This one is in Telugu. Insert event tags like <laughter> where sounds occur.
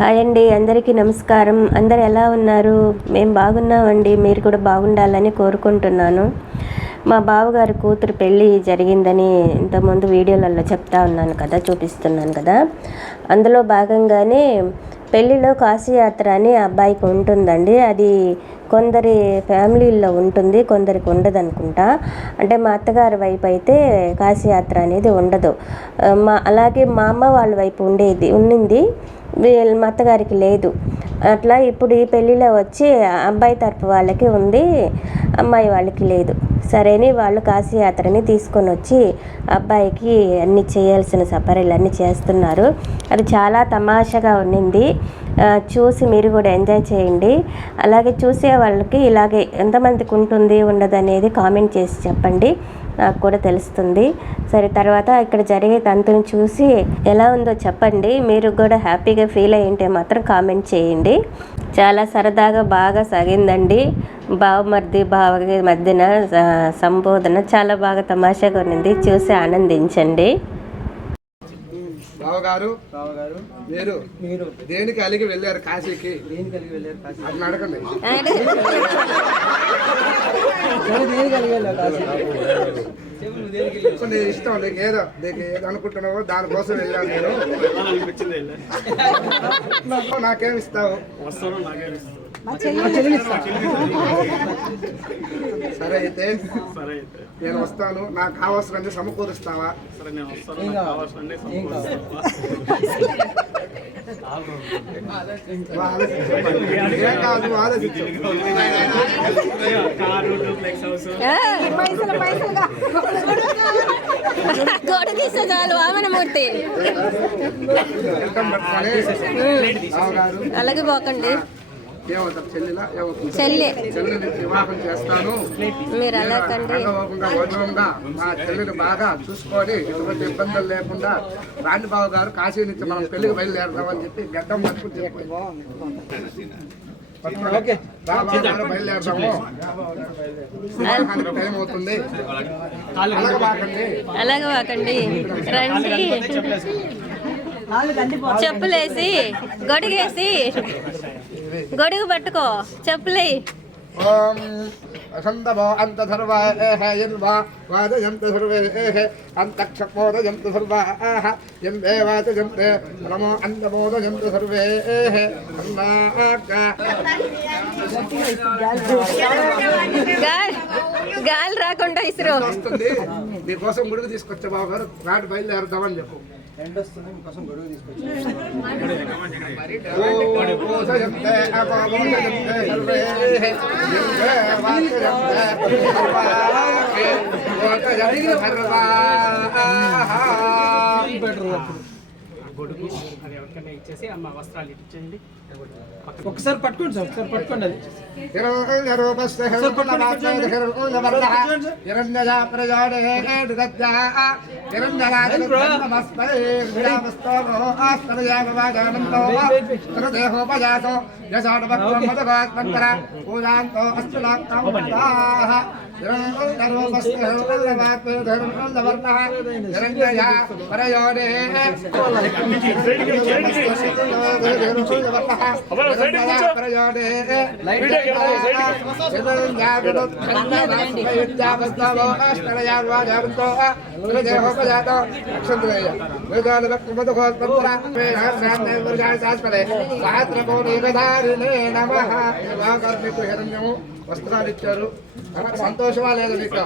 హాయ్ అండి అందరికీ నమస్కారం. అందరు ఎలా ఉన్నారు? మేము బాగున్నామండి మీరు కూడా బాగుండాలని కోరుకుంటున్నాను. మా బావగారి కూతురు పెళ్ళి జరిగిందని ఇంతకుముందు వీడియోలలో చెప్తా ఉన్నాను కదా చూపిస్తున్నాను కదా. అందులో భాగంగానే పెళ్ళిలో కాశీయాత్ర అని అబ్బాయికి ఉంటుందండి. అది కొందరి ఫ్యామిలీల్లో ఉంటుంది కొందరికి ఉండదు అనుకుంటా అంటే మా అత్తగారి వైపు అయితే కాశీయాత్ర అనేది ఉండదు. మా అలాగే మా అమ్మ వాళ్ళ వైపు ఉండేది ఉన్నింది. వీళ్ళ మా అత్తగారికి లేదు. అట్లా ఇప్పుడు ఈ పెళ్ళిలో వచ్చి అబ్బాయి తరపు వాళ్ళకి ఉంది అమ్మాయి వాళ్ళకి లేదు. సరేని వాళ్ళు కాశీయాత్రని తీసుకొని వచ్చి అబ్బాయికి అన్ని చేయాల్సిన సపరీలు అన్నీ చేస్తున్నారు. అది చాలా తమాషగా ఉండింది చూసి మీరు కూడా ఎంజాయ్ చేయండి. అలాగే చూసే వాళ్ళకి ఇలాగే ఎంతమందికి ఉంటుంది ఉండదు అనేది కామెంట్ చేసి చెప్పండి. నాకు కూడా తెలుస్తుంది. సరే తర్వాత ఇక్కడ జరిగే తంతుని చూసి ఎలా ఉందో చెప్పండి. మీరు కూడా హ్యాపీగా ఫీల్ అయ్యింటే మాత్రం కామెంట్ చేయండి. చాలా సరదాగా బాగా సాగిందండి. బావమర్ది బావ మధ్యన సంబోధన చాలా బాగా తమాషాగా ఉన్నింది. చూసి ఆనందించండి. బావగారు బావగారు మీరు మీరు దేనికి అలిగి వెళ్ళారు కాశీకి? దేని కలిగి వెళ్ళారు కాశీ అడగండి నువ్వు దేనికి వెళ్ళావు? సో నీ ఇష్టం నీకు ఏదో నీకు ఏదో అనుకుంటున్నావో దానికోసం వెళ్ళాను నేను. నాకు నాకేం ఇస్తావు? మా చెల్లిని ఇస్తా. <laughs> సరే అయితే నేను వస్తాను. నాకు కావాల్సినది సమకూరుస్తావా? ఆలోచించు. చాలు వామనమూర్తి. అలాగే పోకండి. ఏమవుతుంది చెల్లి. చెల్లిని వివాహం చేస్తాను. మీరు అలా కండి రంగవంగా వైభవంగా మా చెల్లిని బాగా చూసుకొని ఎటువంటి ఇబ్బందులు లేకుండా రాణిబాబు గారు కాశీ నుంచి మనం పెళ్ళికి బయలుదేరదామని చెప్పి గడ్డం పట్టుకుని చెప్పి ఓకే. రాబాబు గారు బయలుదేరదాము. వివాహానికి టైం అవుతుంది. అలాగ బాకండి అలాగే పోకండి రండి. చెప్పులేసి గొడుగేసి గొడుగు పట్టుకో చెప్పులే ఓం అసంతమో అంత సర్వాహ యన్వా వాదయంత సర్వేహ అంతక్షమోదయంత సర్వాహ యం దేవాదయంతే నమో అంతమోదయంత సర్వేహ అన్నాక గాలి రాకుండా ఇసురు. వస్తుంది. మీకోసం గుడికి తీసుకొచ్చే బాబు గారు రాటి బయలుదేరుదామని చెప్పు. ఎండ వస్తుంది మీకోసం గొడవ తీసుకొచ్చి ఎవరికైనా ఇచ్చేసి అమ్మ వస్త్రాలు ఇచ్చేయండి ఒకసారి పట్టుకోండి సార్ ఒకసారి పట్టుకోండి అది. పూజాంతో అస్తు వస్త్రాలు ఇచ్చారు. సంతోషమా లేదు మీకు?